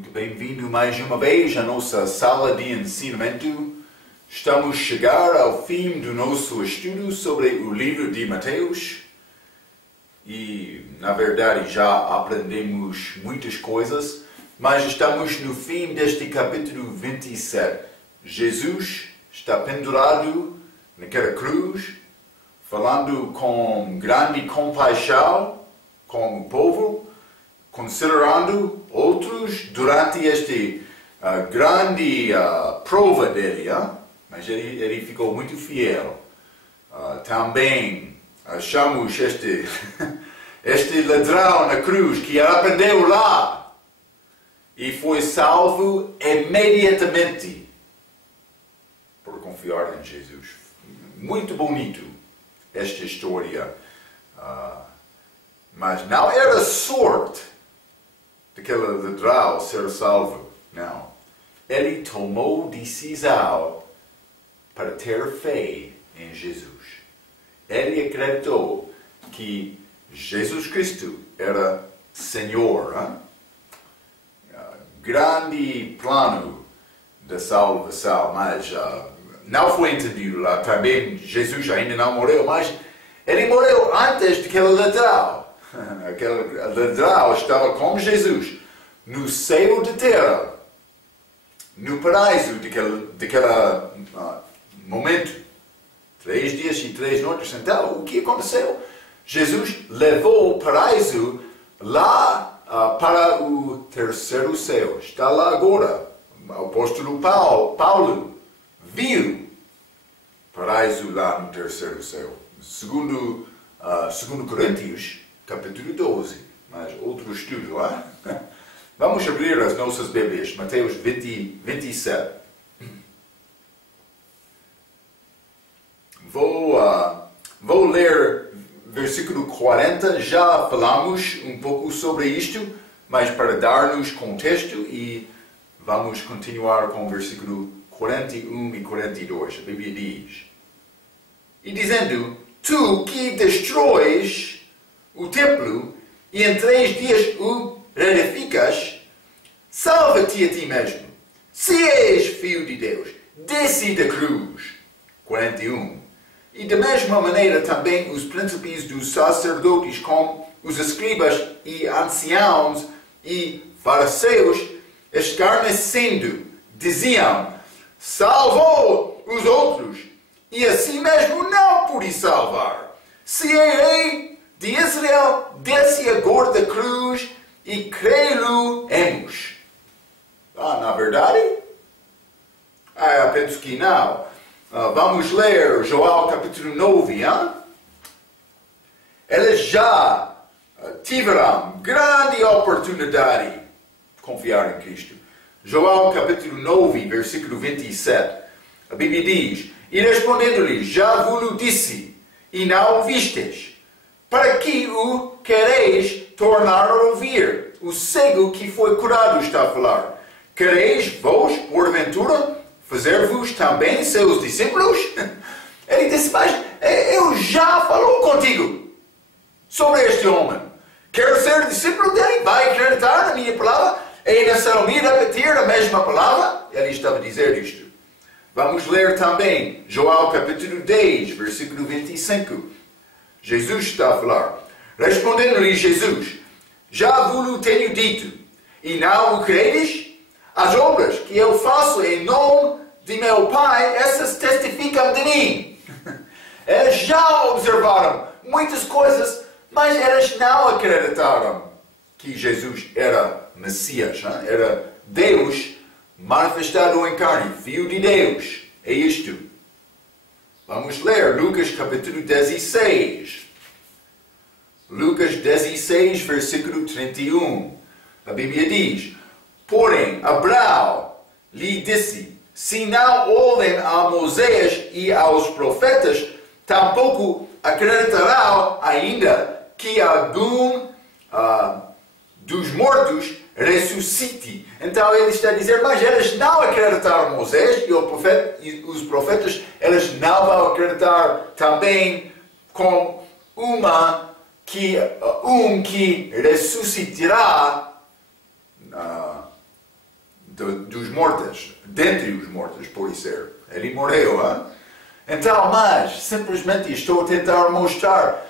Muito bem-vindo mais uma vez à nossa sala de ensinamento. Estamos a chegar ao fim do nosso estudo sobre o livro de Mateus. E, na verdade, já aprendemos muitas coisas, mas estamos no fim deste capítulo 27. Jesus está pendurado naquela cruz, falando com grande compaixão com o povo, considerando outros durante esta grande prova dele, mas ele ficou muito fiel. Também achamos este ladrão na cruz que arrependeu lá e foi salvo imediatamente por confiar em Jesus. Muito bonito esta história, mas não era sorte daquele ladrão ser salvo, não. Ele tomou decisão para ter fé em Jesus. Ele acreditou que Jesus Cristo era Senhor. Grande plano da salvação, mas não foi entendido lá. Também Jesus ainda não morreu, mas ele morreu antes daquele ladrão. Aquele ladrão estava com Jesus no céu da terra, no paraíso daquele momento. 3 dias e 3 noites. Então, o que aconteceu? Jesus levou o paraíso lá para o terceiro céu. Está lá agora. O apóstolo Paulo viu o paraíso lá no terceiro céu. Segundo Coríntios, capítulo 12. Mas outro estudo lá. Vamos abrir as nossas Bíblias. Mateus 27. Vou ler versículo 40. Já falamos um pouco sobre isto, mas para dar-nos contexto, e vamos continuar com o versículo 41 e 42. A Bíblia diz: E dizendo, tu que destróis o templo e em 3 dias o reedificas, salva-te a ti mesmo. Se és filho de Deus, desce da cruz. 41. E da mesma maneira também os príncipes dos sacerdotes, com os escribas e anciãos e fariseus, escarnecendo, diziam: salvou os outros, e a si mesmo não pode salvar. Se é rei de Israel, desce agora da cruz e crê-lo-emos. Na verdade? Eu penso que não. Vamos ler João capítulo 9. Eles já tiveram grande oportunidade de confiar em Cristo. João capítulo 9, versículo 27. A Bíblia diz: E respondendo-lhes, já vos disse, e não ouvistes. Para que o quereis tornar a ouvir? O cego que foi curado está a falar. Quereis vós, porventura, fazer-vos também seus discípulos? Ele disse: mas eu já falou contigo sobre este homem. Quer ser discípulo dele? Vai acreditar na minha palavra? Ainda serão me repetir a mesma palavra? Ele estava a dizer isto. Vamos ler também João capítulo 10, versículo 25. Jesus está a falar. Respondendo-lhe Jesus: já vos tenho dito, e não o credes? As obras que eu faço em nome de meu Pai, essas testificam de mim. Eles já observaram muitas coisas, mas eles não acreditaram que Jesus era Messias, era Deus manifestado em carne, Filho de Deus. É isto. Vamos ler Lucas capítulo 16. Lucas 16, versículo 31. A Bíblia diz: Porém, Abraão lhe disse: se não ouvem a Moisés e aos profetas, tampouco acreditarão ainda que algum dos mortos ressuscite. Então ele está a dizer: mas eles não acreditaram Moisés e os profetas, eles não vão acreditar também com que ressuscitará dos mortos, dentre os mortos, por ser. Ele morreu, hein? Então, mas, simplesmente estou a tentar mostrar,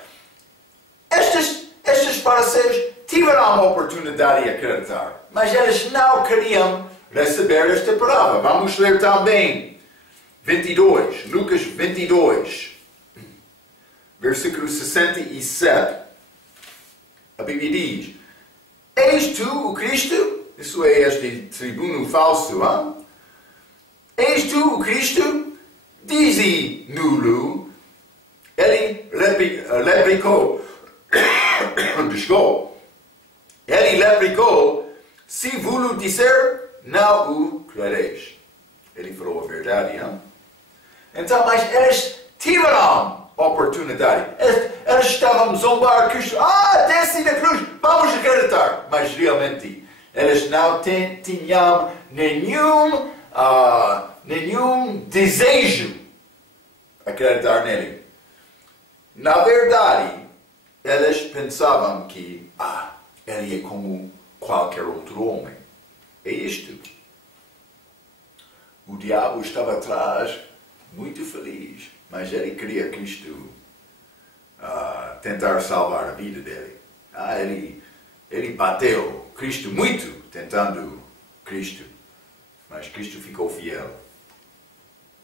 estes fariseus tiveram uma oportunidade de acreditar, mas eles não queriam receber esta palavra. Vamos ler também 22, Lucas 22, versículo 67. A Bíblia diz: És tu o Cristo? Isso é este tribuno falso, hein? És tu o Cristo? Dize nulo. Ele replicou. Desculpe. Ele replicou: se vos disser, não o crereis. Ele falou a verdade, hein? Então, mas eles tiveram oportunidade. Eles estavam a zombar Cristo. Desce da cruz, vamos acreditar. Mas realmente, eles não tinham nenhum desejo a acreditar nele. Na verdade, eles pensavam que ele é como qualquer outro homem. É isto. O diabo estava atrás, muito feliz, mas ele queria Cristo tentar salvar a vida dele. Ele bateu Cristo muito, tentando Cristo, mas Cristo ficou fiel.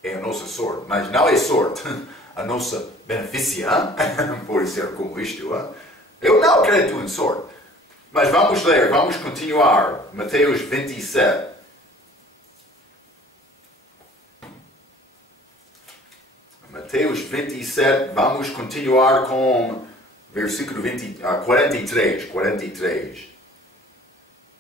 É a nossa sorte, mas não é sorte, a nossa benefício, por ser como isto. Eu não acredito em sorte. Mas vamos ler, vamos continuar. Mateus 27. Mateus 27, vamos continuar com versículo 43.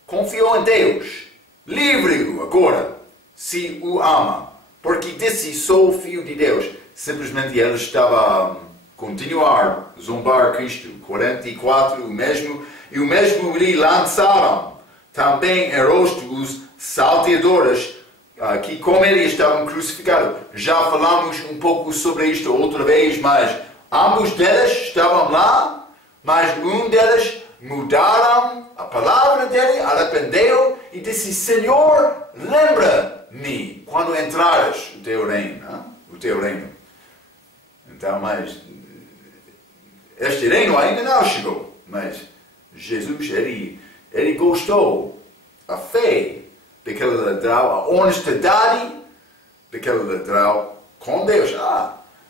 Confiou em Deus, livre-o agora, se o ama, porque disse: sou filho de Deus. Simplesmente ele estava a continuar a zombar Cristo. 44, o mesmo lhe lançaram também em rosto os salteadores que com ele estavam crucificados. Já falamos um pouco sobre isto outra vez, mas ambos deles estavam lá, mas um deles mudaram a palavra dele, arrependeu e disse: Senhor, lembra-me quando entrares o teu reino. Então, mas este reino ainda não chegou, mas Jesus, ele gostou a fé daquele ladrão, a honestidade daquele ladrão com Deus.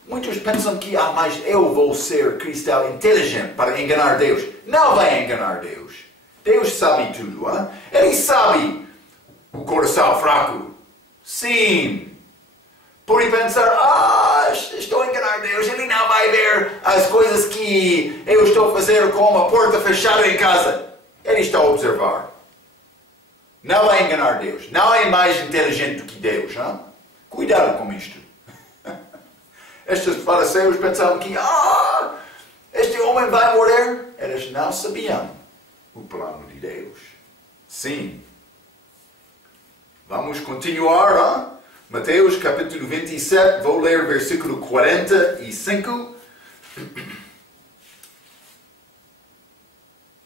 Muitos pensam que, mas eu vou ser cristão inteligente para enganar Deus. Não vai enganar Deus. Deus sabe tudo. Ele sabe o coração fraco. Sim. Por pensar, estou a enganar Deus, Ele não vai ver as coisas que eu estou a fazer com a porta fechada em casa. Ele está a observar. Não vai enganar Deus. Não é mais inteligente do que Deus. Cuidado com isto. Estes fariseus pensavam que, este homem vai morrer. Eles não sabiam o plano de Deus. Sim. Vamos continuar, Mateus capítulo 27, vou ler versículo 45.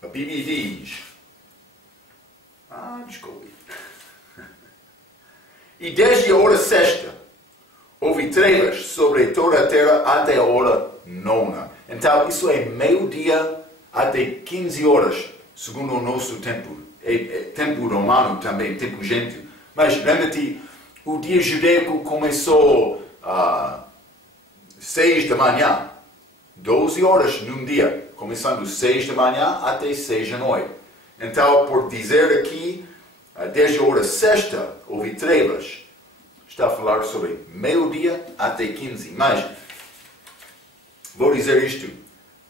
A Bíblia diz, desculpe. E desde a hora sexta, houve trevas sobre toda a terra até a hora nona. Então, isso é meio-dia até 15 horas, segundo o nosso tempo. É tempo romano também, tempo gentio. Mas lembra-te, o dia judaico começou às 6 da manhã. 12 horas num dia, começando 6 da manhã até 6 da noite. Então, por dizer aqui, desde a hora sexta, houve trevas. Está a falar sobre meio-dia até 15. Mas, vou dizer isto.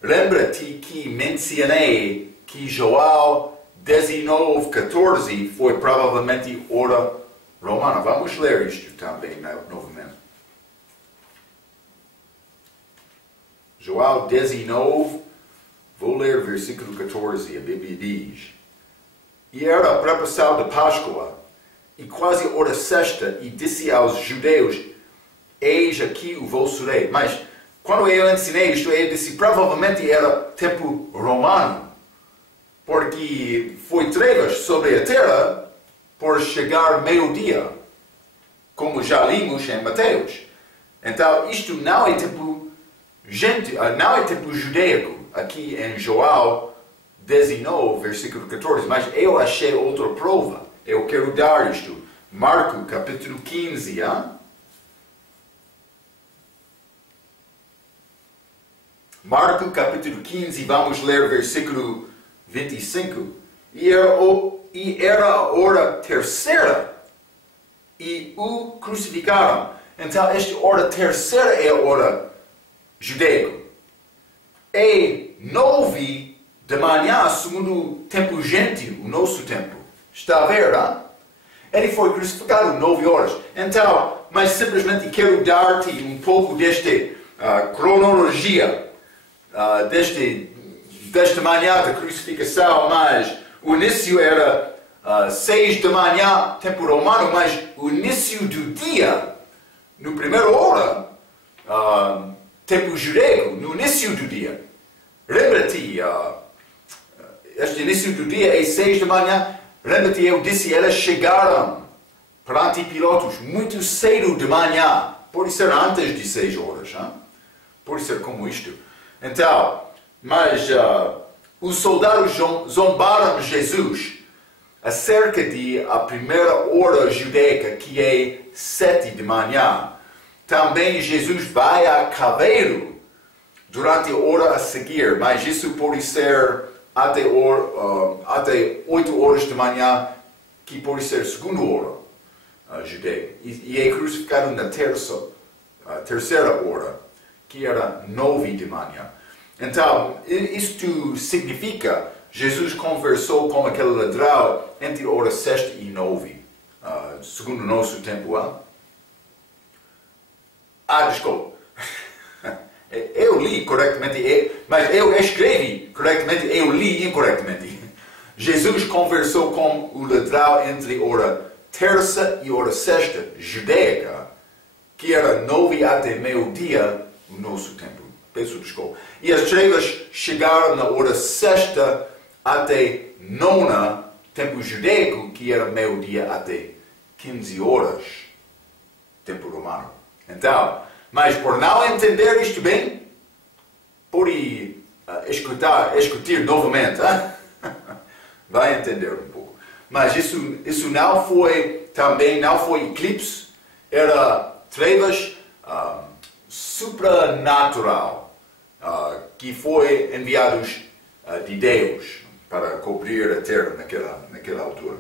Lembra-te que mencionei que João 19:14 foi provavelmente hora romana. Vamos ler isto também novamente. João 19, vou ler versículo 14. A Bíblia diz: E era a preparação da Páscoa, e quase a hora sexta, e disse aos judeus: Eis aqui o vosso rei. Mas, quando eu ensinei isto, eu disse provavelmente era tempo romano, porque foi trevas sobre a terra por chegar meio-dia, como já limos em Mateus. Então, isto não é tempo não é tempo judaico. Aqui em João 19, versículo 14, mas eu achei outra prova. Eu quero dar isto. Marcos, capítulo 15, Marcos, capítulo 15, vamos ler versículo 25. E era a hora terceira, e o crucificaram. Então, esta hora terceira é a hora judaica. É 9 da manhã, segundo o tempo gentil, o nosso tempo. Está a ver, hein? Ele foi crucificado 9 horas. Então, mas simplesmente quero dar-te um pouco desta cronologia, desta manhã da crucificação, mas o início era 6 da manhã, tempo romano, mas o início do dia, no primeira hora, tempo judaico, no início do dia. Lembra-te, este início do dia é 6 da manhã. Lembra-te, eu disse, elas chegaram perante Pilatos muito cedo de manhã. Pode ser antes de 6 horas. Hein? Pode ser como isto. Então, mas os soldados zombaram Jesus acerca de a primeira hora judaica, que é 7 de manhã. Também Jesus vai a cavalo durante a hora a seguir, mas isso pode ser até 8 horas de manhã, que pode ser segunda hora judaica. E é crucificado na terceira hora, que era 9 de manhã. Então, isto significa, Jesus conversou com aquele ladrão entre a hora 6 e 9, segundo o nosso tempo. Desculpa. Eu li corretamente, mas eu escrevi corretamente, eu li incorretamente. Jesus conversou com o ladrão entre a hora terça e a hora sexta, judaica, que era 9 até meio-dia, o nosso tempo. Peço desculpa. E as trevas chegaram na hora sexta até nona, tempo judaico, que era meio-dia até 15 horas, tempo romano. Então, mas por não entender isto bem, pode escutar novamente. Vai entender um pouco. Mas isso não foi eclipse, era trevas supranatural, que foi enviados de Deus para cobrir a terra naquela altura.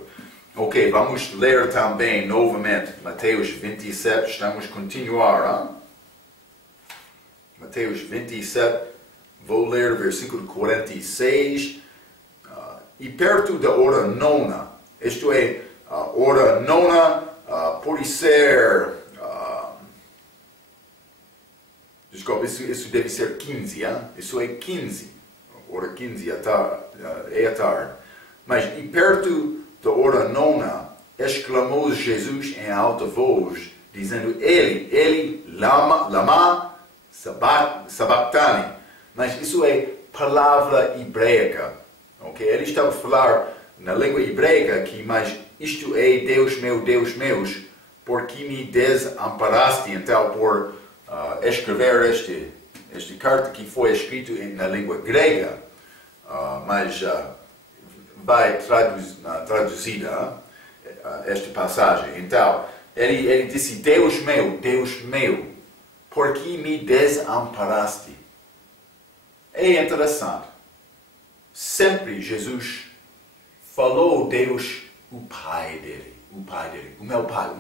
Ok, vamos ler também novamente Mateus 27, estamos a continuar. Mateus 27, vou ler versículo 46. E perto da hora nona, isto é, a hora nona pode ser, desculpa, isso deve ser 15, isso é 15, hora 15 é a tarde. Mas e perto da hora nona, exclamou Jesus em alta voz, dizendo, Eli, lama sabachthani. Mas isso é palavra hebraica. Okay? Ele estava a falar na língua hebraica que, mas isto é Deus meu, por que me desamparaste? Então, por escrever esta carta que foi escrita na língua grega, mas vai traduzida esta passagem. Então, ele disse, Deus meu, por que me desamparaste? É interessante. Sempre Jesus falou Deus, o Pai dele, o meu Pai.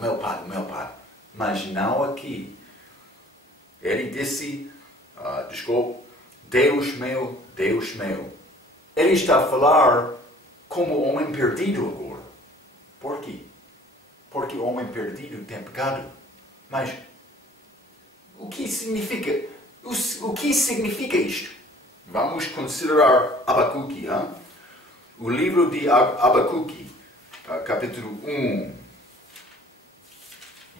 Mas não aqui. Ele disse, Deus meu. Ele está a falar como homem perdido agora. Por quê? Porque o homem perdido tem pecado. Mas o que significa isto? Vamos considerar Abacuque. O livro de Abacuque, capítulo 1.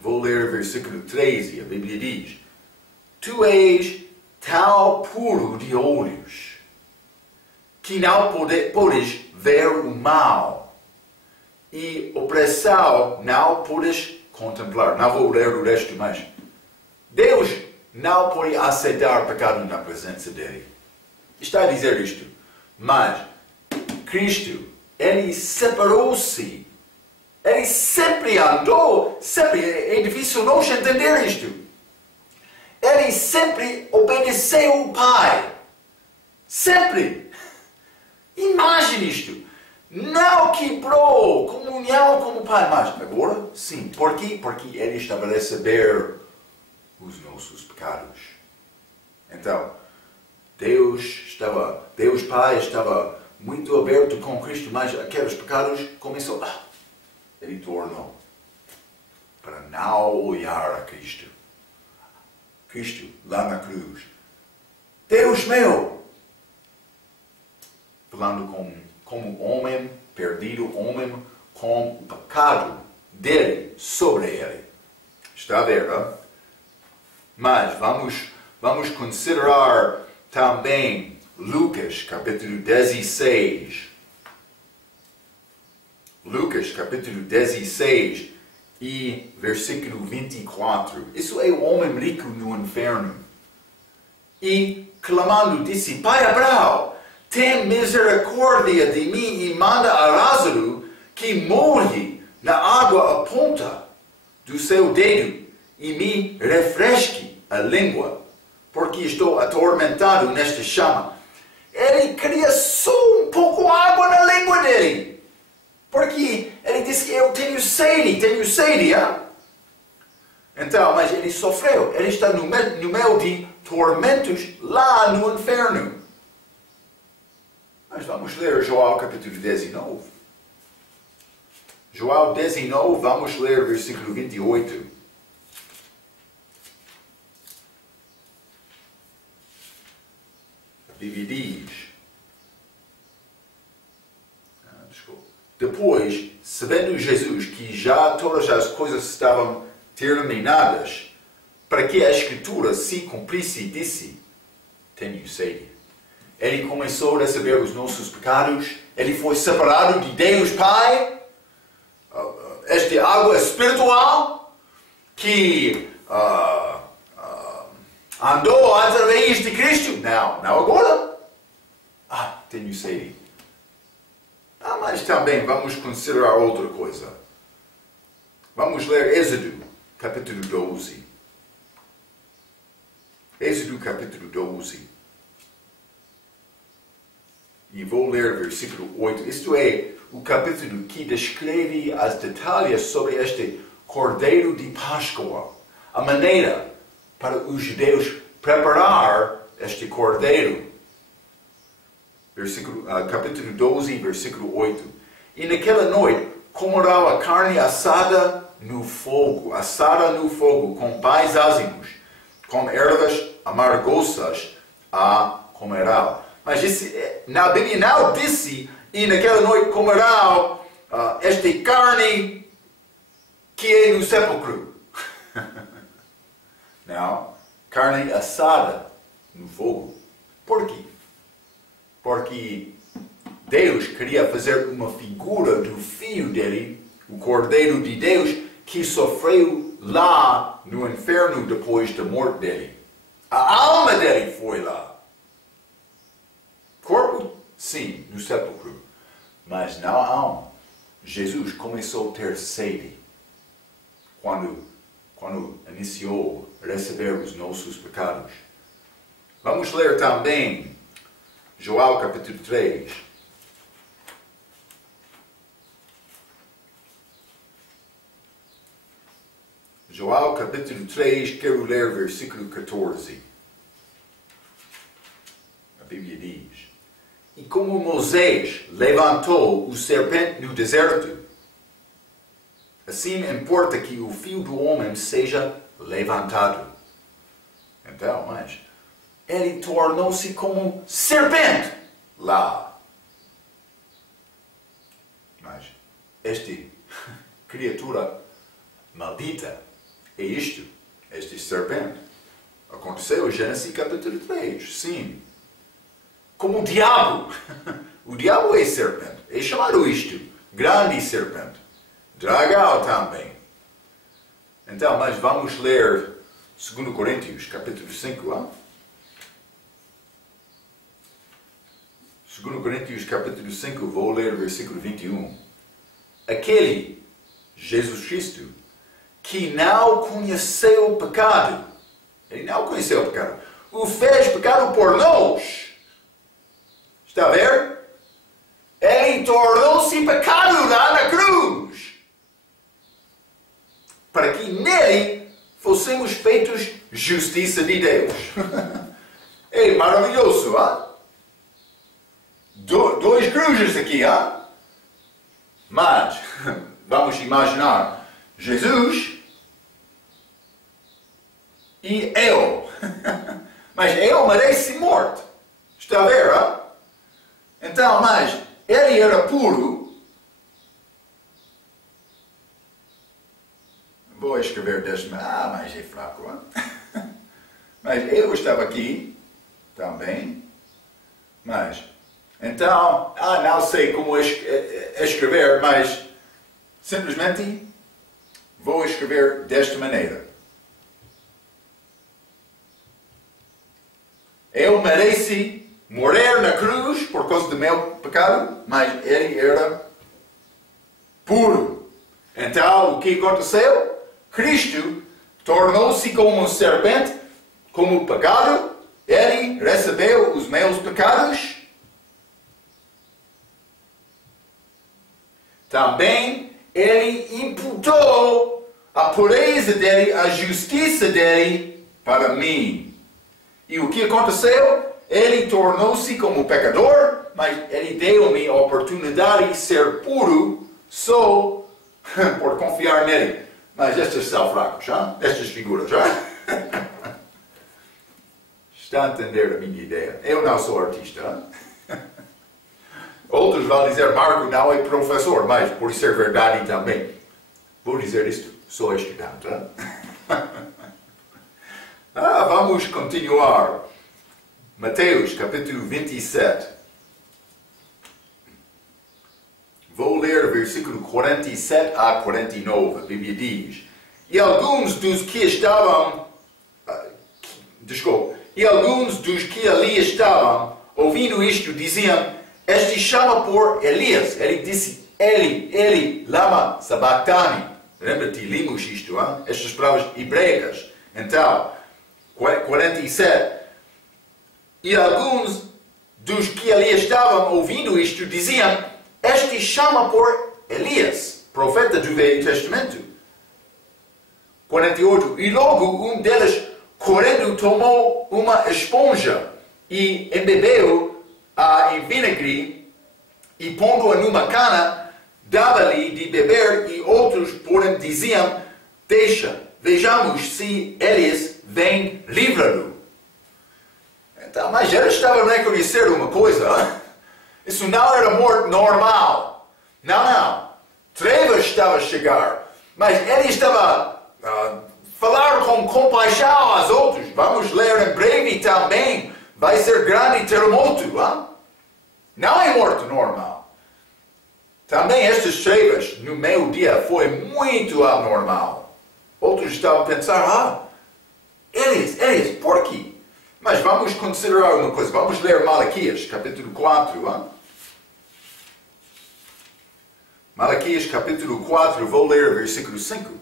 Vou ler versículo 13. A Bíblia diz, Tu és tal puro de olhos, que não podes ver o mal, e opressão não podes contemplar. Não vou ler o resto, mas Deus não pode aceitar pecado na presença dele. Está a dizer isto. Mas Cristo, ele separou-se. Ele sempre andou, sempre, é difícil nós entender isto. Ele sempre obedeceu o Pai. Sempre. Imagine isto. Não quebrou comunhão com o Pai. Mas agora, sim. Por quê? Porque ele estabelece ver os nossos pecados. Então, Deus Pai estava muito aberto com Cristo, mas aqueles pecados começou, ele tornou para não olhar a Cristo. Cristo lá na cruz. Deus meu! Falando como homem, perdido homem, com o pecado dele sobre ele. Está a ver, não? Mas vamos considerar também Lucas, capítulo 16. Lucas, capítulo 16 e versículo 24. Isso é o homem rico no inferno. E clamando disse, Pai Abraão, tem misericórdia de mim e manda a Lázaro que morre na água a ponta do seu dedo e me refresque a língua, porque estou atormentado nesta chama. Ele queria só um pouco de água na língua dele. Porque ele disse que eu tenho sede, hein? Então, mas ele sofreu. Ele está no meio de tormentos lá no inferno. Mas vamos ler João capítulo 19. João 19, vamos ler versículo 28. A Bíblia diz... Depois, sabendo Jesus que já todas as coisas estavam terminadas, para que a Escritura se cumprisse, disse, tenho sede. Ele começou a receber os nossos pecados, ele foi separado de Deus Pai, esta água espiritual, que andou através de Cristo. Não agora. Tenho sede. Mas também vamos considerar outra coisa. Vamos ler Êxodo, capítulo 12. Êxodo, capítulo 12. E vou ler versículo 8. Isto é o capítulo que descreve os detalhes sobre este Cordeiro de Páscoa. A maneira para os judeus preparar este Cordeiro. Capítulo 12, versículo 8. E naquela noite comerão a carne assada no fogo, com pães ázimos, com ervas amargosas a comerão. Mas na Bíblia não disse, e naquela noite comerão esta carne que é no sepulcro. Não, carne assada no fogo. Por quê? Porque Deus queria fazer uma figura do Filho dele, o Cordeiro de Deus, que sofreu lá no inferno depois da morte dele. A alma dele foi lá. Corpo, sim, no sepulcro. Mas não a alma. Jesus começou a ter sede quando iniciou a receber os nossos pecados. Vamos ler também João capítulo 3. João capítulo 3, quero ler versículo 14. A Bíblia diz: E como Moisés levantou o serpente no deserto, assim importa que o Filho do Homem seja levantado. Então, mas ele tornou-se como serpente lá. Mas esta criatura maldita é isto, este serpente. Aconteceu em Gênesis capítulo 3, sim. Como o diabo. O diabo é serpente. É chamado isto grande serpente. Dragão também. Então, mas vamos ler 2 Coríntios, capítulo 5. 2 Coríntios, capítulo 5, vou ler o versículo 21. Aquele, Jesus Cristo, que não conheceu o pecado, ele não conheceu o pecado, o fez pecado por nós. Está a ver? Ele tornou-se pecado lá na cruz, para que nele fossemos feitos justiça de Deus. É maravilhoso, Dois cruzes aqui, Mas, vamos imaginar, Jesus e eu. Mas eu merece morte. Está a ver, Então, mas ele era puro. Vou escrever deste... mas é fraco, Mas eu estava aqui também. Mas, então, não sei como escrever, mas simplesmente vou escrever desta maneira. Eu mereci morrer na cruz por causa do meu pecado, mas ele era puro. Então, o que aconteceu? Cristo tornou-se como um serpente, como o pecado. Ele recebeu os meus pecados. Também ele imputou a pureza dele, a justiça dele para mim. E o que aconteceu? Ele tornou-se como pecador, mas ele deu-me a oportunidade de ser puro só por confiar nele. Mas estes são fracos, estas figuras, Está a entender a minha ideia? Eu não sou artista. Outros vão dizer, Marco não é professor, mas por ser verdade também. Vou dizer isto, sou estudante. Vamos continuar. Mateus, capítulo 27. Vou ler versículo 47 a 49. A Bíblia diz: E alguns dos que estavam... E alguns dos que ali estavam, ouvindo isto, diziam: Este chama por Elias. Ele disse: Eli, lama sabachthani. Lembra-te, limos isto, estas palavras hebreicas. Então, 47. E alguns dos que ali estavam ouvindo isto diziam: Este chama por Elias, profeta do Velho Testamento. 48. E logo um deles, correndo, tomou uma esponja e embebeu em vinagre e pondo-a numa cana, dava-lhe de beber, e outros, porém, diziam: Deixa, vejamos se Elias vem livra-lo. Então, mas ele estava a reconhecer uma coisa. Isso não era morte normal. Não. Trevas estava a chegar. Mas ele estava a falar com compaixão aos outros. Vamos ler em breve também. Vai ser grande terremoto. Não é morte normal. Também estas trevas no meu dia foi muito anormal. Outros estavam a pensar: Elias, por quê? Mas vamos considerar uma coisa. Vamos ler Malaquias, capítulo 4. Malaquias, capítulo 4, vou ler o versículo 5.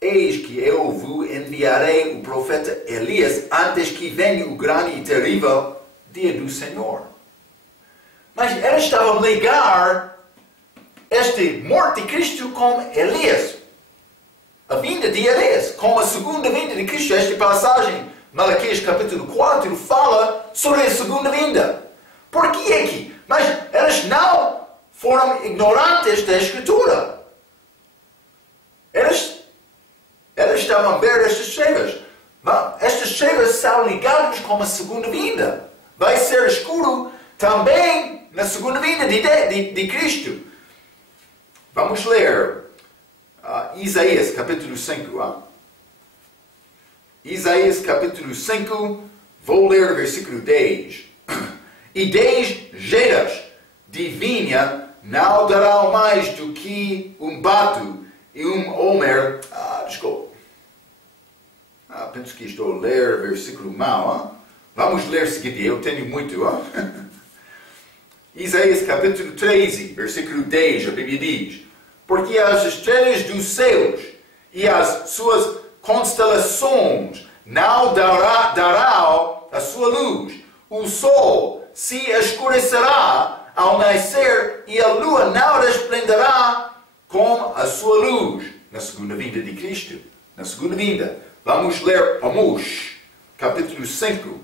Eis que eu vos enviarei o profeta Elias antes que venha o grande e terrível dia do Senhor. Mas eles estavam a ligar esta morte de Cristo com Elias. A vinda de Elias, com a segunda vinda de Cristo. Esta passagem, Malaquias capítulo 4, fala sobre a segunda vinda. Por que aqui? Mas eles não foram ignorantes da Escritura. Eles estavam a ver estas trevas. Estas trevas são ligadas com a segunda vinda. Vai ser escuro também na segunda vinda de Cristo. Vamos ler Isaías capítulo 5. Isaías capítulo 5, vou ler o versículo 10. E 10 geras de vinha não darão mais do que um bato e um homer. Desculpa. Penso que estou a ler versículo mal. Vamos ler o seguinte, eu tenho muito. Isaías capítulo 13, versículo 10, a Bíblia diz: porque as estrelas dos céus e as suas constelações não darão a sua luz. O sol se escurecerá ao nascer e a lua não resplenderá com a sua luz. Na segunda vinda de Cristo. Na segunda vinda. Vamos ler Amós, capítulo 5.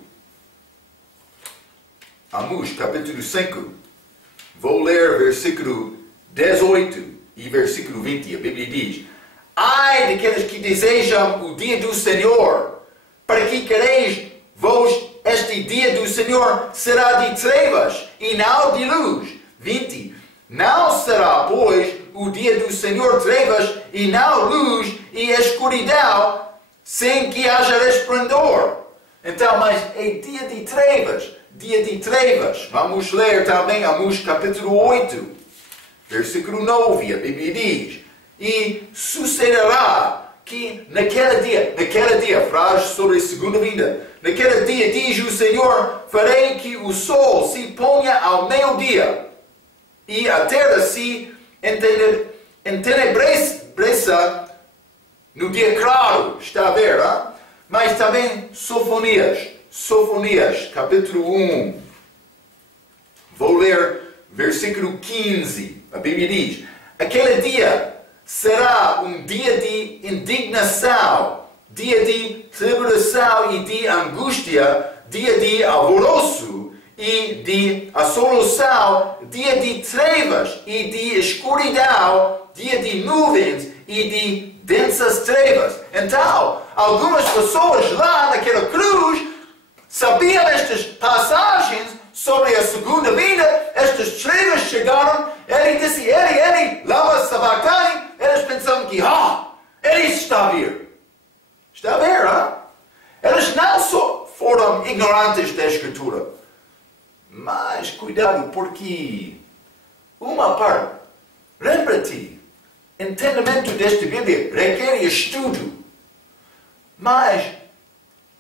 Amós, capítulo 5. Vou ler versículo 18 e versículo 20. A Bíblia diz: ai daqueles que desejam o dia do Senhor, para que quereis vós este dia do Senhor será de trevas e não de luz. 20. Não será, pois, o dia do Senhor trevas e não luz e escuridão, sem que haja resplendor. Então, mas é dia de trevas. Dia de trevas. Vamos ler também Amós capítulo 8, versículo 9. A Bíblia diz: e sucederá que naquele dia, frase sobre a segunda vinda, naquele dia, diz o Senhor, farei que o sol se ponha ao meio-dia, e a terra se entenebreça no dia claro. Está a ver, hein? Mas também Sofonias, capítulo 1. Vou ler versículo 15. A Bíblia diz: aquele dia será um dia de indignação, dia de tribulação e de angústia, dia de alvoroço e de assolação, dia de trevas e de escuridão, dia de nuvens e de densas trevas. Então, algumas pessoas lá naquela cruz sabiam estas passagens sobre a segunda vinda. Estas trevas chegaram. Ele disse, ele, lama sabachthani. Eles pensavam que, ele está a vir. Está a ver, Eles não só foram ignorantes da Escritura. Mas cuidado, porque uma parte, lembra-te, entendimento desta Bíblia requer estudo. Mas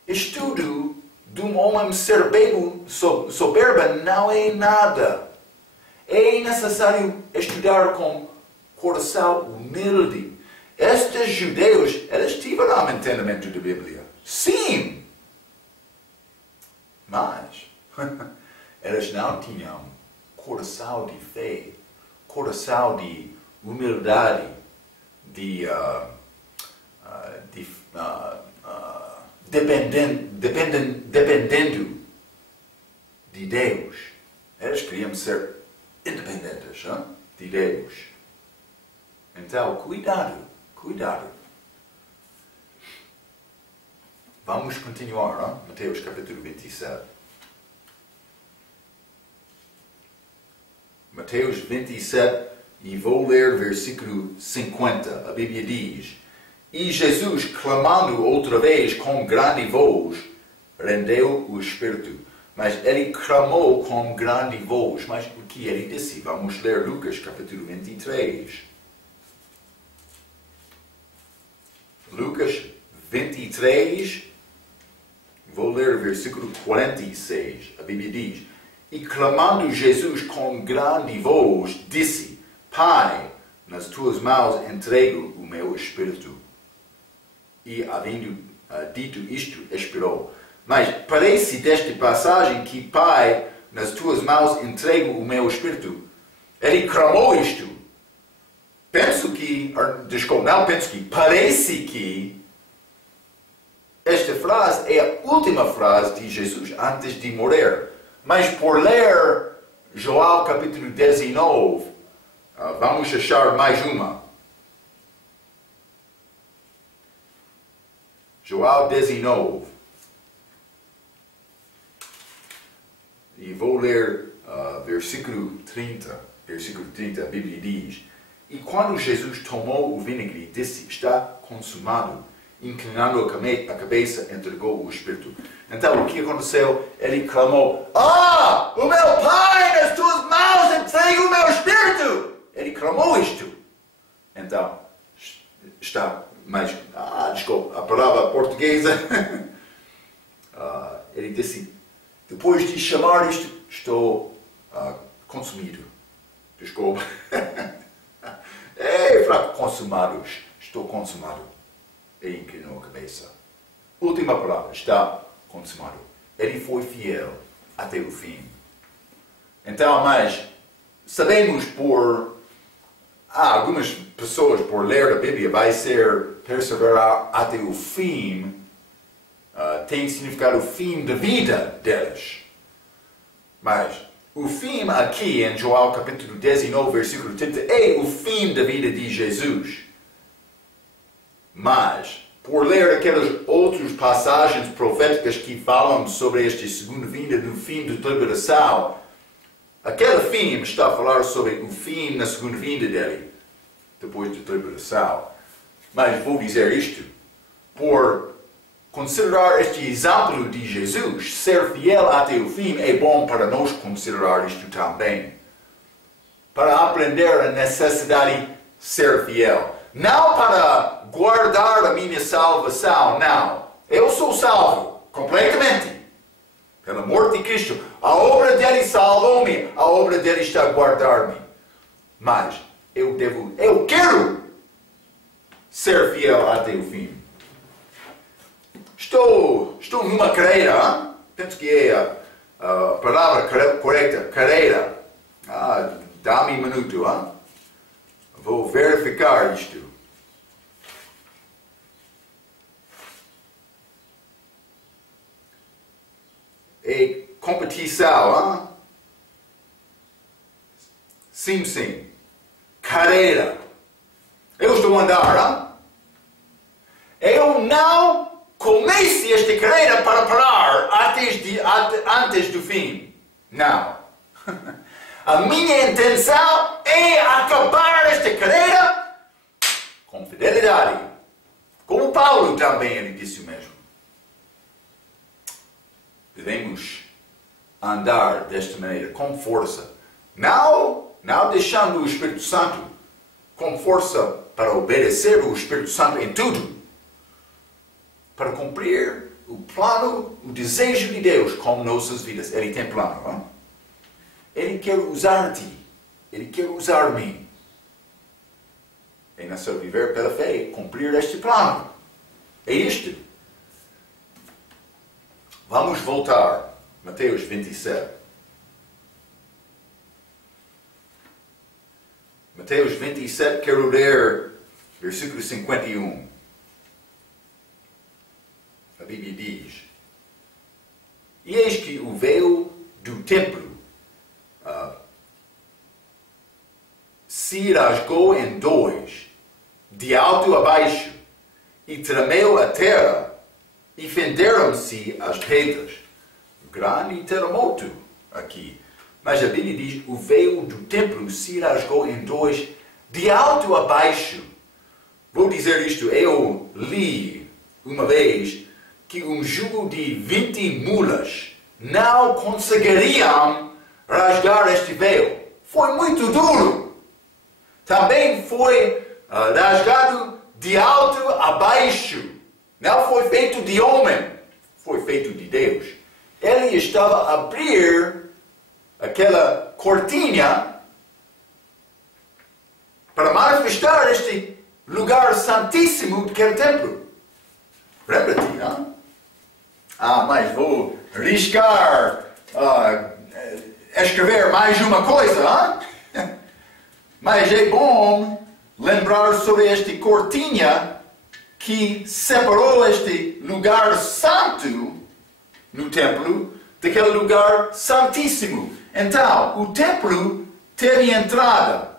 estudo de um homem soberbo não é nada. É necessário estudar com coração humilde. Estes judeus, eles tiveram entendimento da Bíblia. Sim. Mas eles não tinham coração de fé, coração de humildade, dependendo de Deus. Eles queriam ser independentes de Deus. Então, cuidado. Vamos continuar, Mateus capítulo 27. Mateus 27, e vou ler versículo 50. A Bíblia diz: e Jesus, clamando outra vez com grande voz, rendeu o Espírito. Mas ele clamou com grande voz. Mas o que ele disse? Vamos ler Lucas capítulo 23. Lucas 23, vou ler o versículo 46. A Bíblia diz: e clamando Jesus com grande voz, disse: Pai, nas tuas mãos entrego o meu espírito. E havendo dito isto, expirou. Mas parece desta passagem que, Pai, nas tuas mãos entrego o meu espírito. Ele clamou isto. Parece que esta frase é a última frase de Jesus antes de morrer. Mas por ler João capítulo 19, vamos achar mais uma. João 19. E vou ler versículo 30. Versículo 30, a Bíblia diz: e quando Jesus tomou o vinagre, disse: está consumado. Inclinando a cabeça, entregou o Espírito. Então, o que aconteceu? Ele clamou: o meu Pai, nas tuas mãos entrego o meu Espírito. ele clamou isto. Então, está mais... desculpa, a palavra portuguesa. Ele disse, depois de chamar isto, estou consumido. Desculpa. Fraco, consumados. Estou consumado. Ele inclinou a cabeça. Última palavra, está consumado. Ele foi fiel até o fim. Então, mas sabemos por algumas pessoas, por ler a Bíblia, vai ser perseverar até o fim, tem significado o fim da vida deles. Mas o fim aqui em João capítulo 19, versículo 30, é o fim da vida de Jesus. Mas, por ler aquelas outras passagens proféticas que falam sobre esta segunda vinda, no fim da tribulação, aquele fim está a falar sobre o fim na segunda vinda dele, depois da tribulação. Mas vou dizer isto, por considerar este exemplo de Jesus, ser fiel até o fim, é bom para nós considerar isto também. Para aprender a necessidade de ser fiel. Não para guardar a minha salvação, não. Eu sou salvo, completamente. Pela morte de Cristo. A obra dele salvou-me, a obra dele está a guardar-me. Mas eu quero ser fiel até o fim. Estou numa carreira, penso que é a palavra correta, carreira. Dá-me um minuto, vou verificar isto. É competição, Sim. Carreira. Eu estou a andar, Eu não comece esta carreira para parar antes do fim. Não. A minha intenção é acabar esta carreira com fidelidade. Como Paulo também, ele disse o mesmo. Devemos andar desta maneira, com força. Não deixando o Espírito Santo, com força para obedecer o Espírito Santo em tudo. Para cumprir o plano, o desejo de Deus com nossas vidas. Ele tem plano, não? Ele quer usar-te. Ele quer usar-me. É necessário viver pela fé, cumprir este plano. É isto. Vamos voltar. Mateus 27. Mateus 27, quero ler versículo 51. A Bíblia diz: E eis que o véu do templo se rasgou em dois, de alto a baixo, e tremeu a terra, e fenderam-se as pedras. Grande terremoto aqui. Mas a Bíblia diz: o véu do templo se rasgou em dois, de alto a baixo. Vou dizer isto, eu li uma vez que um jugo de 20 mulas não conseguiriam rasgar este véu. Foi muito duro. Também foi rasgado de alto a baixo. Não foi feito de homem, foi feito de Deus. Ele estava a abrir aquela cortina para manifestar este lugar santíssimo daquele templo. Lembra-te, não? Mas vou riscar, escrever mais uma coisa, Mas é bom lembrar sobre esta cortina que separou este lugar santo no templo daquele lugar santíssimo. Então, o templo teve entrada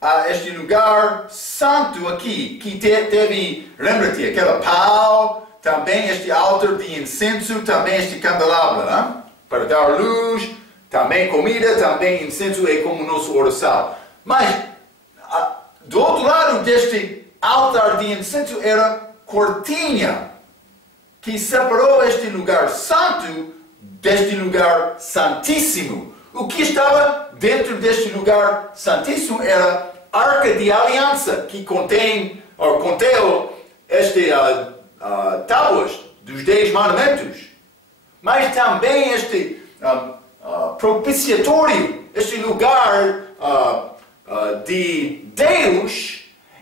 a este lugar santo aqui, que teve, lembra-te, aquela pau, também este altar de incenso, também este candelabro, para dar luz, também comida, também incenso, é como nossa oração. Mas, do outro lado deste altar de incenso era cortina, que separou este lugar santo deste lugar santíssimo. O que estava dentro deste lugar santíssimo era a Arca de Aliança, que contém este tábuas dos 10 mandamentos. Mas também este propiciatório, este lugar de Deus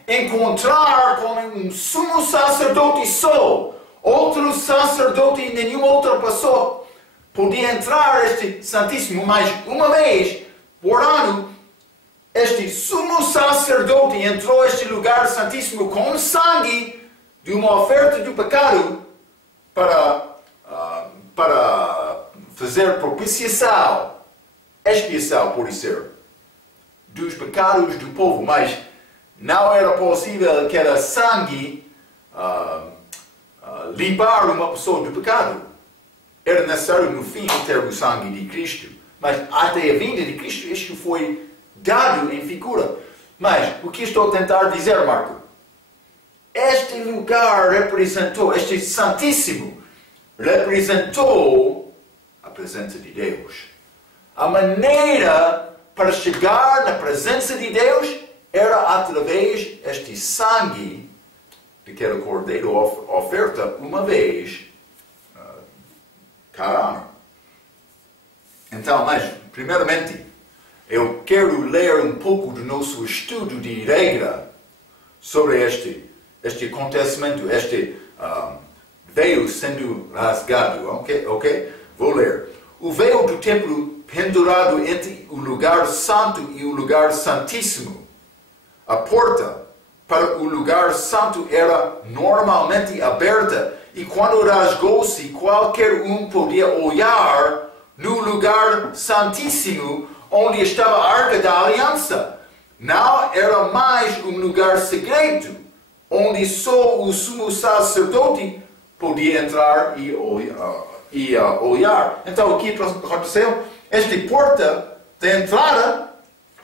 encontrar com um sumo sacerdote só. Outro sacerdote e nenhuma outra pessoa podia entrar este santíssimo, mas uma vez por ano, este sumo sacerdote entrou este lugar santíssimo com sangue de uma oferta do pecado para fazer propiciação, expiação, por ser, dos pecados do povo, mas não era possível aquele sangue limpar uma pessoa do pecado. Era necessário no fim ter o sangue de Cristo, mas até a vinda de Cristo isto foi dado em figura. Mas o que estou a tentar dizer, Marco? Este lugar representou, este santíssimo, representou a presença de Deus. A maneira para chegar na presença de Deus era através deste sangue daquele cordeiro oferta uma vez cada ano. Então, mas, primeiramente, eu quero ler um pouco do nosso estudo de regra sobre este acontecimento, este véu sendo rasgado, ok? Vou ler. O véu do templo pendurado entre o lugar santo e o lugar santíssimo. A porta para o lugar santo era normalmente aberta e quando rasgou-se, qualquer um podia olhar no lugar santíssimo onde estava a Arca da Aliança. Não era mais um lugar secreto, onde só o sumo sacerdote podia entrar e olhar. Então, o que aconteceu? Esta porta de entrada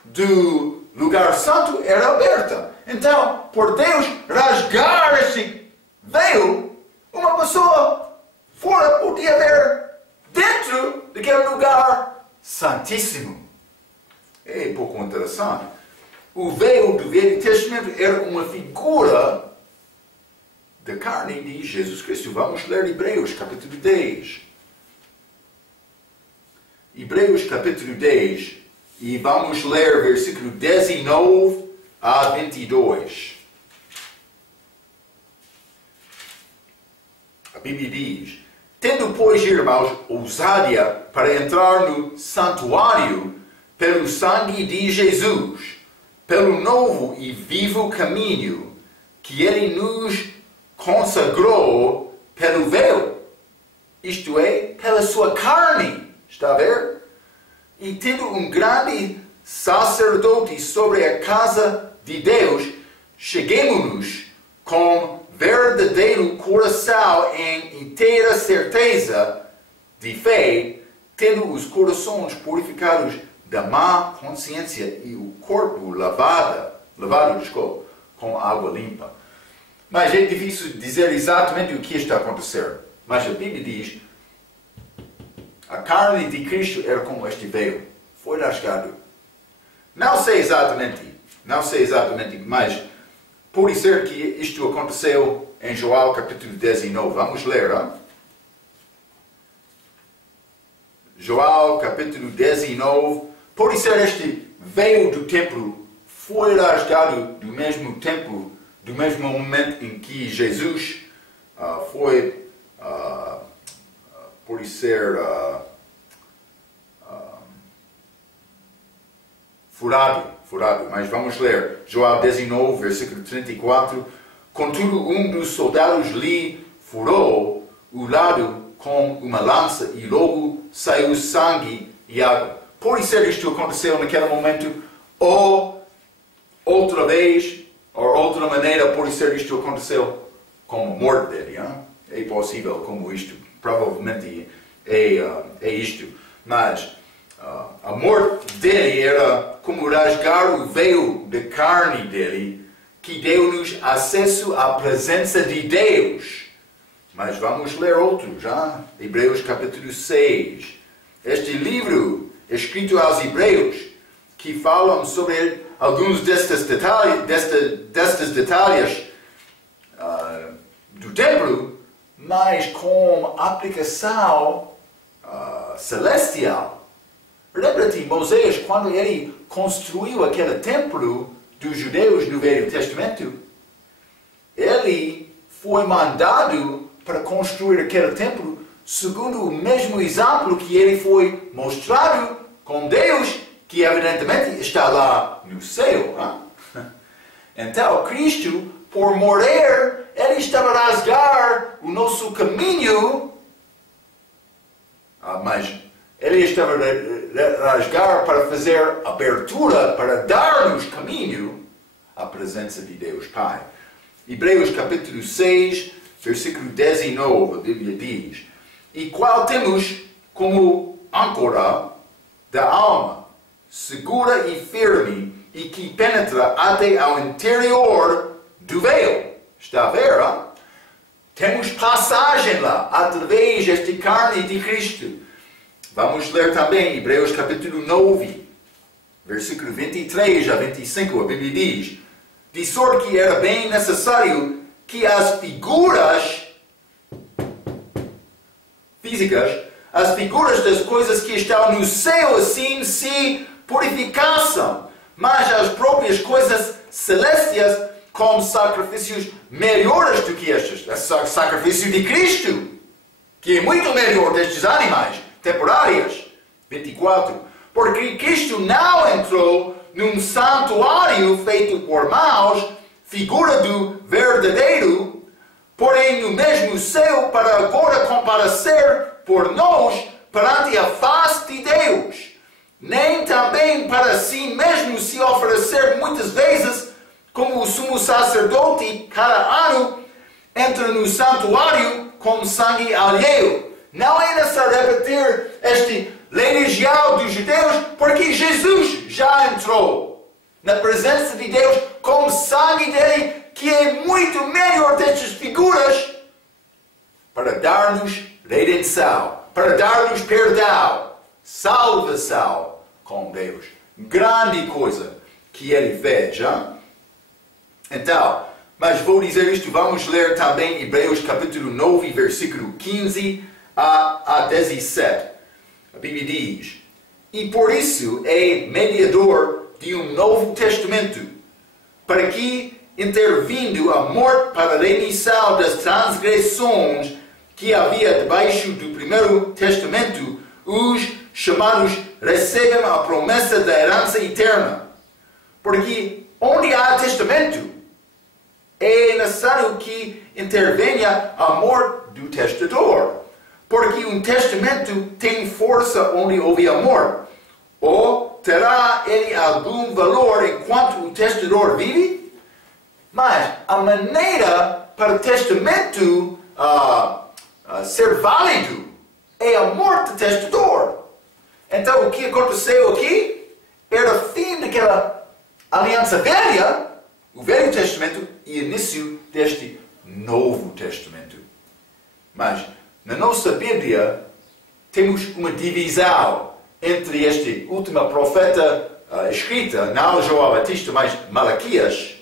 do lugar santo era aberta. Então, por Deus rasgar este véu, uma pessoa fora podia ver dentro daquele lugar santíssimo. É um pouco interessante. O véu do Velho Testamento era uma figura da carne de Jesus Cristo. Vamos ler Hebreus capítulo 10. Hebreus capítulo 10. E vamos ler versículo 19 a 22. A Bíblia diz: tendo, pois, irmãos, ousadia para entrar no santuário pelo sangue de Jesus, pelo novo e vivo caminho que Ele nos consagrou pelo véu, isto é, pela sua carne, está a ver? E tendo um grande sacerdote sobre a casa de Deus, cheguemo-nos com verdadeiro coração em inteira certeza de fé, tendo os corações purificados da má consciência e o corpo lavado com água limpa. Mas é difícil dizer exatamente o que está a acontecer. Mas a Bíblia diz: a carne de Cristo era como este véu, foi rasgado. Não sei exatamente, mas pode ser que isto aconteceu em João capítulo 19. Vamos ler, hein? João capítulo 19. Pode ser este véu do templo foi rasgado do mesmo tempo, do mesmo momento em que Jesus foi, pode ser furado, mas vamos ler João 19, versículo 34. Contudo, um dos soldados lhe furou o lado com uma lança e logo saiu sangue e água. Pode ser isto aconteceu naquele momento, ou outra vez, ou outra maneira, pode ser isto aconteceu com a morte dele. Hein? É possível como isto, provavelmente é isto. Mas a morte dele era como rasgar o véu da carne dele, que deu-nos acesso à presença de Deus. Mas vamos ler outro já. Hebreus capítulo 6. Este livro, escrito aos Hebreus, que falam sobre alguns destes detalhes do templo, mas com aplicação celestial. Lembra-te, Moisés, quando ele construiu aquele templo dos judeus no Velho Testamento, ele foi mandado para construir aquele templo segundo o mesmo exemplo que ele foi mostrado com Deus, que evidentemente está lá no céu. Então, Cristo, por morrer, ele estava a rasgar o nosso caminho, mas ele estava a rasgar para fazer abertura, para dar-nos caminho à presença de Deus Pai. Hebreus capítulo 6, versículo 19, a Bíblia diz: e qual temos como âncora da alma, segura e firme, e que penetra até ao interior do véu. Está a ver? Temos passagem lá, através desta carne de Cristo. Vamos ler também Hebreus capítulo 9, versículo 23 a 25, a Bíblia diz: de sorte que era bem necessário que as figuras físicas, as figuras das coisas que estão no céu assim se purificassem, mas as próprias coisas celestiais com sacrifícios melhores do que estes. O sacrifício de Cristo, que é muito melhor destes animais temporários. 24. Porque Cristo não entrou num santuário feito por mãos, figura do verdadeiro, porém no mesmo céu, para agora comparecer por nós perante a face de Deus. Nem também para si mesmo se oferecer muitas vezes, como o sumo sacerdote cada ano entra no santuário com sangue alheio. Não é necessário repetir este legião dos judeus, porque Jesus já entrou na presença de Deus com o sangue dele, que é muito melhor destas figuras, para dar-nos redenção, para dar-nos perdão, salvação com Deus. Grande coisa que ele fez, já? Então, mas vou dizer isto, vamos ler também Hebreus capítulo 9, versículo 15 a 17. A Bíblia diz: e por isso é mediador de um novo testamento, para que, intervindo a morte para a remissão das transgressões que havia debaixo do primeiro testamento, os chamados recebem a promessa da herança eterna. Porque onde há testamento, é necessário que intervenha a morte do testador. Porque um testamento tem força onde houve amor. Ou terá ele algum valor enquanto o testador vive? Mas a maneira para o testamento ser válido é a morte do testador. Então o que aconteceu aqui era o fim daquela aliança velha, o Velho Testamento, e início deste Novo Testamento. Mas na nossa Bíblia temos uma divisão entre este último profeta escrita, não João Batista, mas Malaquias.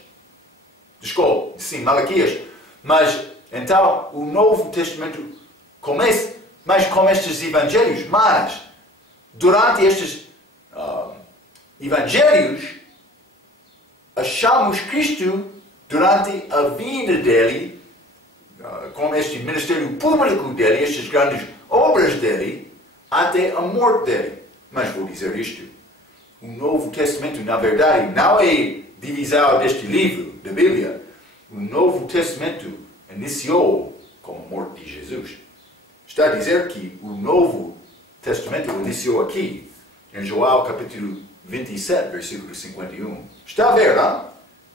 Desculpe, sim, Malaquias. Mas então o Novo Testamento começa mais com estes evangelhos. Mas durante estes evangelhos achamos Cristo durante a vida dele, com este ministério público dele, estas grandes obras dele, até a morte dele. Mas vou dizer isto: o Novo Testamento, na verdade, não é divisão deste livro da Bíblia. O Novo Testamento iniciou com a morte de Jesus. Está a dizer que o Novo Testamento iniciou aqui, em João capítulo 27, versículo 51. Está a ver, não?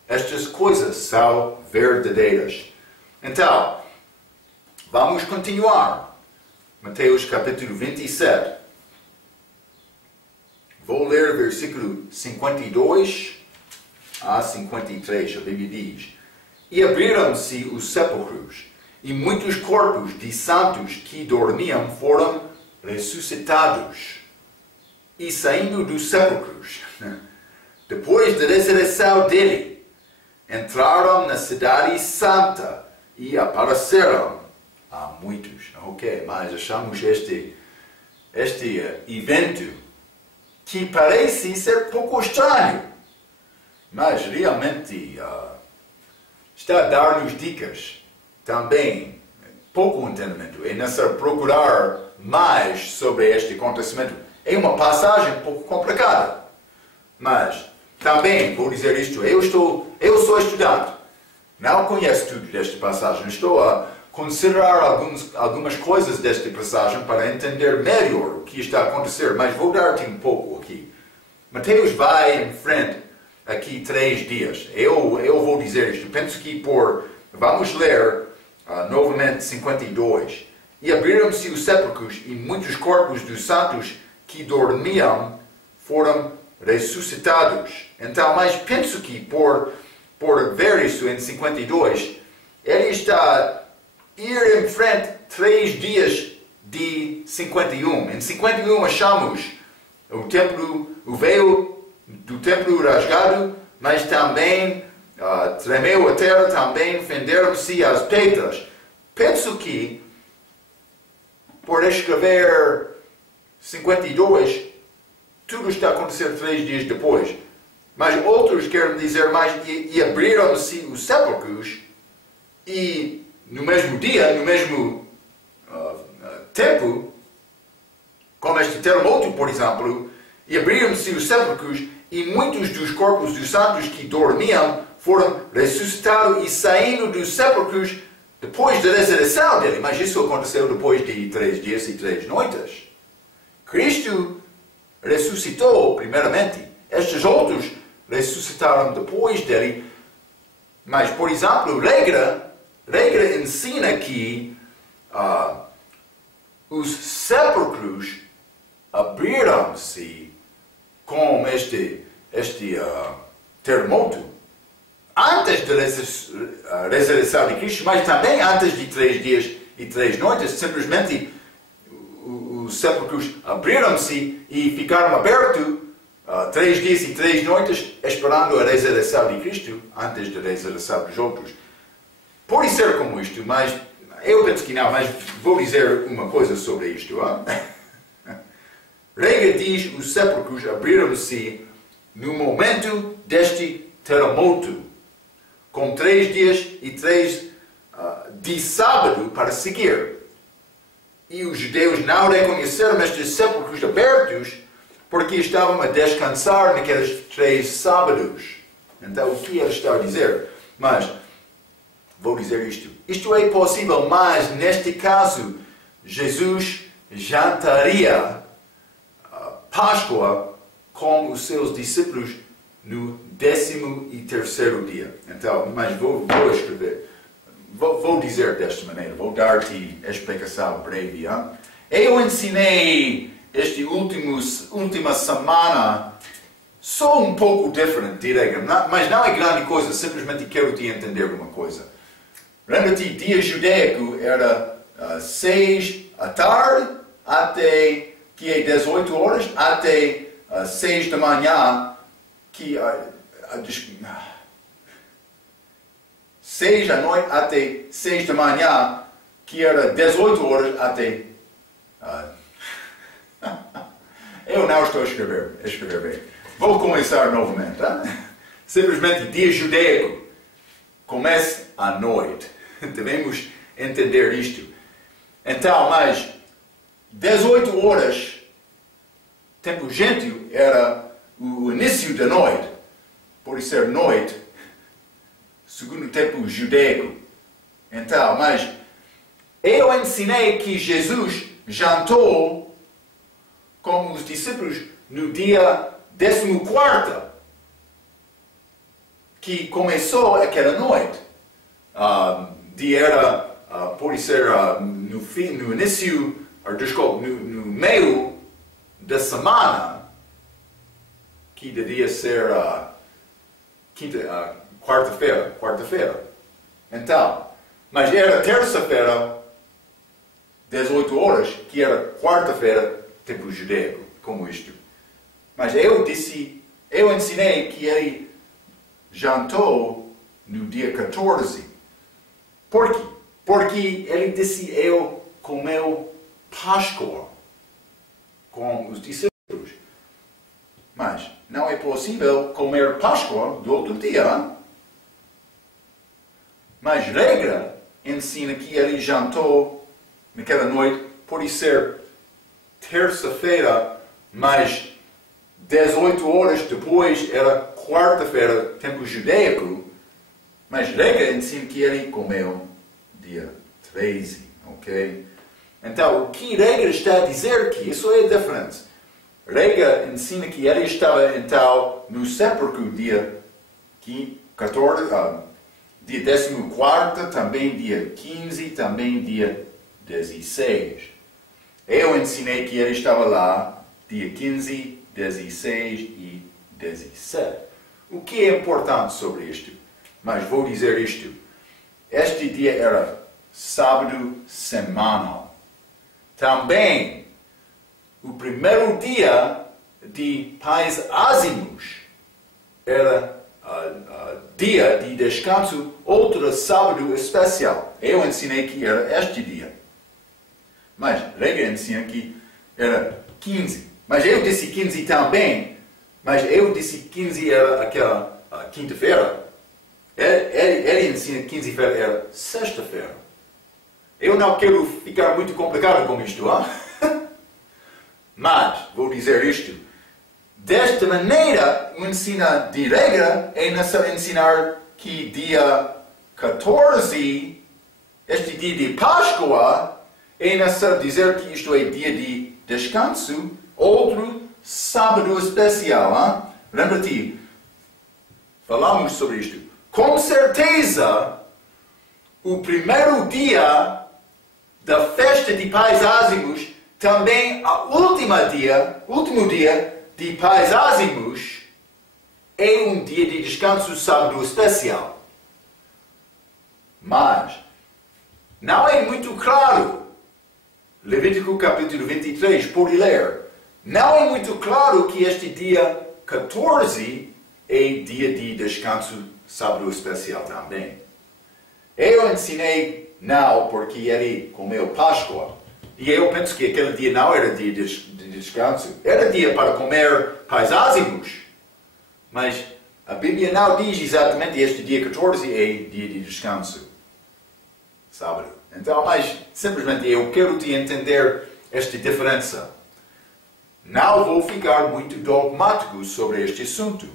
Estas coisas são verdadeiras. Então, vamos continuar. Mateus capítulo 27. Vou ler versículo 52 a 53. A Bíblia diz: e abriram-se os sepulcros, e muitos corpos de santos que dormiam foram ressuscitados. E saindo dos sepulcros, depois da ressurreição dele, entraram na cidade santa e apareceram a muitos. Ok, mas achamos este evento que parece ser pouco estranho, mas realmente está a dar-nos dicas também, pouco entendimento, é necessário procurar mais sobre este acontecimento. É uma passagem um pouco complicada, mas também vou dizer isto, eu sou estudante, não conheço tudo desta passagem, estou a considerar algumas coisas desta passagem para entender melhor o que está a acontecer, mas vou dar-te um pouco aqui. Mateus vai em frente aqui 3 dias. Eu vou dizer isto. Penso que vamos ler novamente 52. E abriram-se os sepulcros e muitos corpos dos santos que dormiam foram ressuscitados. Então, mas penso que por ver isso em 52, ele está ir em frente 3 dias de 51. Em 51 achamos o véu do templo rasgado, mas também tremeu a terra, também fenderam-se as pedras. Penso que, por escrever 52, tudo está a acontecer 3 dias depois. Mas outros querem dizer mais, e abriram-se os sepulcros, e no mesmo dia, no mesmo tempo, como este terremoto, por exemplo, e abriram-se os sepulcros, e muitos dos corpos dos santos que dormiam foram ressuscitados e saindo dos sepulcros depois da ressurreição dele. Mas isso aconteceu depois de 3 dias e 3 noites. Cristo ressuscitou primeiramente. Estes outros ressuscitaram depois dele. Mas, por exemplo, regra ensina que os sepulcros abriram-se com este terremoto antes da ressurreição de Cristo, mas também antes de 3 dias e 3 noites. Simplesmente os sepulcros abriram-se e ficaram abertos 3 dias e 3 noites, esperando a ressurreição de Cristo antes da ressurreição dos outros. Pode ser como isto, mas eu penso que não, mas vou dizer uma coisa sobre isto. Regra diz, os sepulcros abriram-se no momento deste terremoto, com 3 dias e 3 de sábado para seguir. E os judeus não reconheceram estes sepulcros abertos porque estavam a descansar naqueles 3 sábados. Então, o que ele está a dizer? Mas vou dizer isto. Isto é possível, mas neste caso, Jesus jantaria Páscoa com os seus discípulos no 13º dia. Então, mas vou escrever. Vou dizer desta maneira. Vou dar-te a explicação breve. Eu ensinei esta última semana só um pouco diferente de regra, mas não é grande coisa. Simplesmente quero te entender uma coisa. Lembra-te, dia judaico era 6 da tarde até que é 18 horas, até 6 da manhã, que 6 da noite até 6 da manhã, que era 18 horas até... eu não estou a escrever bem. Vou começar novamente. Simplesmente, dia judaico começa à noite. Devemos entender isto. Então, mas 18 horas, tempo gentio, era o início da noite. Pode ser noite, segundo o tempo judaico. Então, mas eu ensinei que Jesus jantou com os discípulos no dia 14º, que começou aquela noite. Pode ser no início, no meio da semana, que devia ser quarta-feira. Então, mas era terça-feira, 18 horas, que era quarta-feira, tempo judaico, como isto. Mas eu disse Eu ensinei que ele jantou no dia 14. Por quê? Porque ele disse, eu comeu Páscoa com os discípulos. Mas não é possível comer Páscoa do outro dia. Mas regra ensina que ele jantou naquela noite, pode ser terça-feira, mas 18 horas depois era quarta-feira, tempo judaico. Mas regra ensina que ele comeu dia 13, ok? Então, o que regra está a dizer que isso é diferente. Regra ensina que ele estava, então, no sepulcro dia 14, dia 14, também dia 15, também dia 16. Eu ensinei que ele estava lá dia 15, 16 e 17. O que é importante sobre isto? Mas vou dizer isto. Este dia era sábado semanal. Também, o primeiro dia de Pais Ázimos era dia de descanso, outro sábado especial. Eu ensinei que era este dia. Mas regra ensina que era 15. Mas eu disse 15 também. Mas eu disse 15 era aquela quinta-feira. Ele ensina que 15-feira era sexta-feira. Eu não quero ficar muito complicado com isto, mas vou dizer isto. Desta maneira, o ensino de regra é ensinar que dia 14, este dia de Páscoa, é necessário dizer que isto é dia de descanso, outro sábado especial. Lembra-te, falamos sobre isto. Com certeza, o primeiro dia da festa de Pais Ázimos, também o último dia de Pais Ázimos, é um dia de descanso sábado especial. Mas, não é muito claro. Levítico capítulo 23, pode ler. Não é muito claro que este dia 14 é dia de descanso sábado especial também. Eu ensinei não porque ele comeu Páscoa. E eu penso que aquele dia não era dia de descanso. Era dia para comer Pais Ázimos. Mas a Bíblia não diz exatamente este dia 14 é dia de descanso. Sábado. Então, mas simplesmente eu quero te entender esta diferença. Não vou ficar muito dogmático sobre este assunto.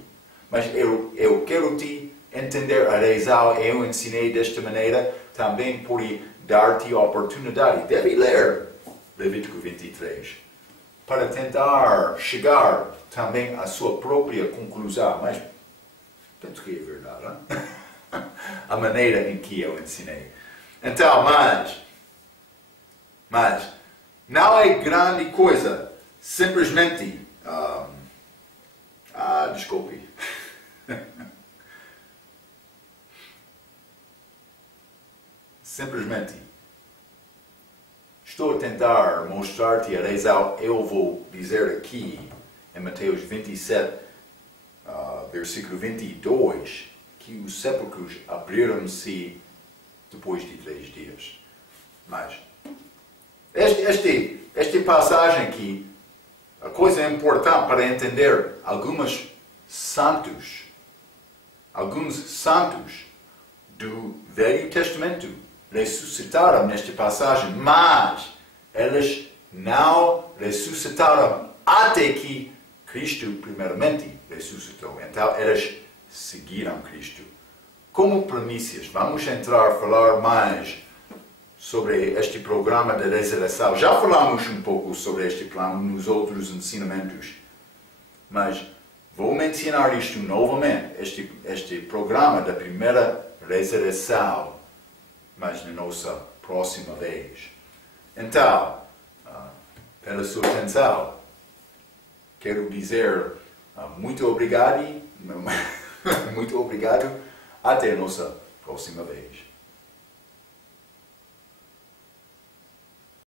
Mas eu quero te entender a razão. Eu ensinei desta maneira também por dar-te a oportunidade. Deve ler Levítico 23 para tentar chegar também à sua própria conclusão. Mas penso que é verdade, hein? A maneira em que eu ensinei. Então, mas não é grande coisa. Simplesmente desculpe. Simplesmente estou a tentar mostrar-te a razão. Eu vou dizer aqui em Mateus 27, versículo 22, que os sepulcros abriram-se depois de 3 dias. Mas esta passagem aqui, a coisa importante para entender alguns santos do Velho Testamento ressuscitaram nesta passagem, mas eles não ressuscitaram até que Cristo primeiramente ressuscitou. Então eles seguiram Cristo. Como premissas, vamos entrar a falar mais sobre este programa da ressurreição. Já falamos um pouco sobre este plano nos outros ensinamentos, mas vou mencionar isto novamente, este programa da primeira ressurreição, mas na nossa próxima vez. Então, pela sua atenção, quero dizer muito obrigado, muito obrigado, até a nossa próxima vez.